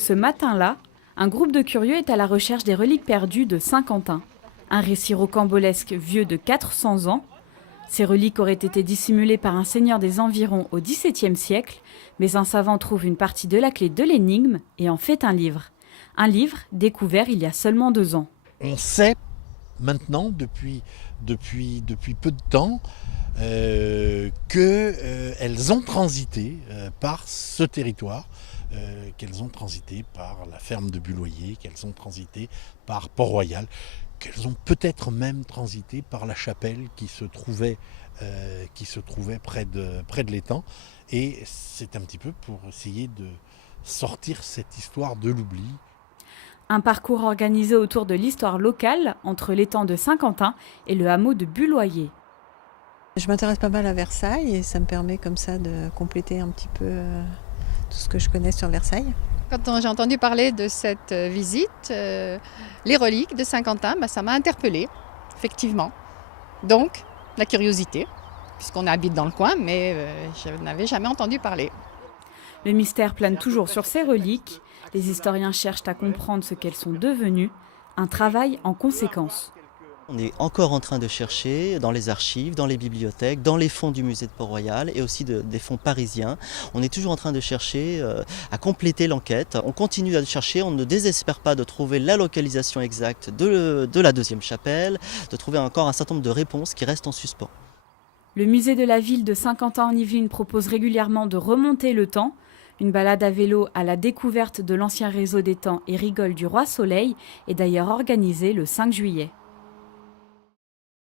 Ce matin-là, un groupe de curieux est à la recherche des reliques perdues de Saint-Quentin. Un récit rocambolesque vieux de 400 ans. Ces reliques auraient été dissimulées par un seigneur des environs au XVIIe siècle, mais un savant trouve une partie de la clé de l'énigme et en fait un livre. Un livre découvert il y a seulement 2 ans. On sait maintenant, depuis peu de temps, qu'elles ont transité par ce territoire, qu'elles ont transité par la ferme de Buloyer, qu'elles ont transité par Port-Royal, qu'elles ont peut-être même transité par la chapelle qui se trouvait près de l'étang. Et c'est un petit peu pour essayer de sortir cette histoire de l'oubli. Un parcours organisé autour de l'histoire locale entre l'étang de Saint-Quentin et le hameau de Buloyer. Je m'intéresse pas mal à Versailles et ça me permet comme ça de compléter un petit peu tout ce que je connais sur Versailles. Quand j'ai entendu parler de cette visite, les reliques de Saint-Quentin, ça m'a interpellée, effectivement. Donc, la curiosité, puisqu'on habite dans le coin, mais je n'avais jamais entendu parler. Le mystère plane toujours sur ces reliques. Les historiens cherchent à comprendre ce qu'elles sont devenues. Un travail en conséquence. On est encore en train de chercher dans les archives, dans les bibliothèques, dans les fonds du musée de Port-Royal et aussi des fonds parisiens. On est toujours en train de chercher à compléter l'enquête. On continue à chercher, on ne désespère pas de trouver la localisation exacte de la deuxième chapelle, de trouver encore un certain nombre de réponses qui restent en suspens. Le musée de la ville de Saint-Quentin-en-Yvelines propose régulièrement de remonter le temps. Une balade à vélo à la découverte de l'ancien réseau d'étangs et rigoles du Roi Soleil est d'ailleurs organisée le 5 juillet.